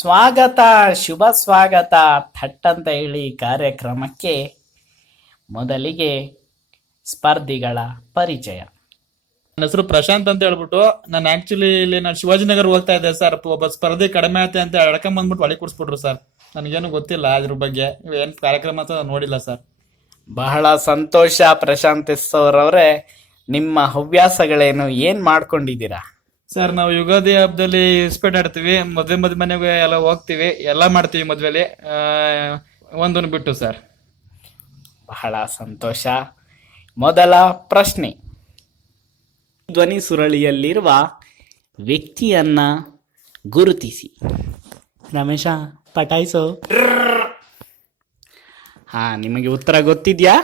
ಸ್ವಾಗತ, ಶುಭ ಸ್ವಾಗತ ಥಟ್ಟಂತ ಹೇಳಿ ಕಾರ್ಯಕ್ರಮಕ್ಕೆ. ಮೊದಲಿಗೆ ಸ್ಪರ್ಧಿಗಳ ಪರಿಚಯ. ನನ್ನ ಹೆಸರು ಪ್ರಶಾಂತ್ ಅಂತ ಹೇಳ್ಬಿಟ್ಟು ನಾನು ಆಕ್ಚುಲಿ ಇಲ್ಲಿ ನಾನು ಶಿವಾಜಿನಗರ್ ಹೋಗ್ತಾ ಇದ್ದೆ ಸರ್. ಒಬ್ಬ ಸ್ಪರ್ಧೆ ಕಡಿಮೆ ಆಯ್ತು ಅಂತ ಎಳ್ಕೊಂಡ್ ಬಂದ್ಬಿಟ್ಟು ಒಳಗೆ ಕೂರಿಸ್ಬಿಟ್ರು ಸರ್. ನನಗೇನು ಗೊತ್ತಿಲ್ಲ ಅದ್ರ ಬಗ್ಗೆ, ಏನು ಕಾರ್ಯಕ್ರಮ ಅಂತ ನೋಡಿಲ್ಲ ಸರ್. ಬಹಳ ಸಂತೋಷ ಪ್ರಶಾಂತ್ ಅವರವರೇ. ನಿಮ್ಮ ಹವ್ಯಾಸಗಳೇನು, ಏನ್ ಮಾಡ್ಕೊಂಡಿದ್ದೀರಾ? ಸರ್ ನಾವು ಯುಗಾದಿ ಹಬ್ಬದಲ್ಲಿ ಇಸ್ಪೇಟ್ ಆಡ್ತೀವಿ, ಮದ್ವೆ ಮನೆಗೆ ಎಲ್ಲ ಹೋಗ್ತೀವಿ, ಎಲ್ಲ ಮಾಡ್ತೀವಿ ಮದ್ವೆಲಿ, ಒಂದನ್ನು ಬಿಟ್ಟು ಸರ್. ಬಹಳ ಸಂತೋಷ. ಮೊದಲ ಪ್ರಶ್ನೆ, ಧ್ವನಿ ಸುರಳಿಯಲ್ಲಿರುವ ವ್ಯಕ್ತಿಯನ್ನ ಗುರುತಿಸಿ. ರಮೇಶ ಪಟಾಯಿಸೋ. ಹಾ, ನಿಮಗೆ ಉತ್ತರ ಗೊತ್ತಿದ್ಯಾ?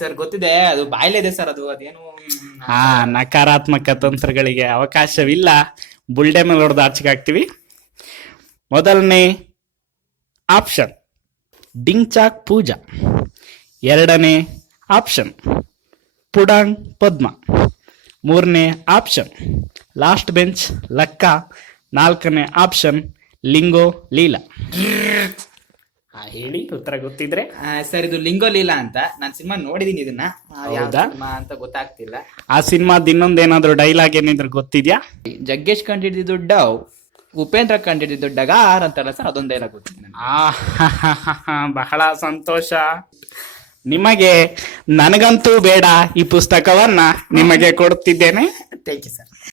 ಸರ್ ಗೊತ್ತಿದೆ, ಅದು ಬಾಯ್ಲಿದೆ ಸರ್. ಅದೇನು ನಕಾರಾತ್ಮಕ ತಂತ್ರಗಳಿಗೆ ಅವಕಾಶವಿಲ್ಲ. ಬುಲ್ಡೆ ಮೇಲೆ ಹೊಡೆದು ಆಚೆಗೆ ಹಾಕ್ತಿವಿ. ಮೊದಲನೇ ಆಪ್ಷನ್ ಡಿಂಚಾಕ್ ಪೂಜಾ. ಎರಡನೇ ಆಪ್ಷನ್ ಪುಡಾಂಗ್ ಪದ್ಮ. ಮೂರನೇ ಆಪ್ಷನ್ ಲಾಸ್ಟ್ ಬೆಂಚ್ ಲಕ್ಕ. ನಾಲ್ಕನೇ ಆಪ್ಷನ್ ಲಿಂಗೋ ಲೀಲಾ. ಹೇಳಿ, ಉತ್ತರ ಗೊತ್ತಿದ್ರೆ. ಸರ್ ಇದು ಲಿಂಗೋ ಲೀಲಾ ಅಂತ, ನಾನು ಸಿನಿಮಾ ನೋಡಿದೀನಿ. ಇದನ್ನ ಹೌದಾ ಅಂತ ಗೊತ್ತಾಗ್ತಿಲ್ಲ. ಆ ಸಿನಿಮಾದ ಇನ್ನೊಂದೇನಾದ್ರು ಡೈಲಾಗ್ ಏನಿದ್ರು ಗೊತ್ತಿದ್ಯಾ? ಜಗ್ಗೇಶ್ ಕಂಡಿದ್ದು ಡವ್, ಉಪೇಂದ್ರ ಕಂಡಿದ್ದು ಡಗಾರ್ ಅಂತಲ್ಲ ಸರ್, ಅದೊಂದು ಡೈಲಾಗ್ ಗೊತ್ತಿದೆ. ಬಹಳ ಸಂತೋಷ. ನಿಮಗೆ, ನನಗಂತೂ ಬೇಡ, ಈ ಪುಸ್ತಕವನ್ನ ನಿಮಗೆ ಕೊಡುತ್ತಿದ್ದೇನೆ. Thank you sir.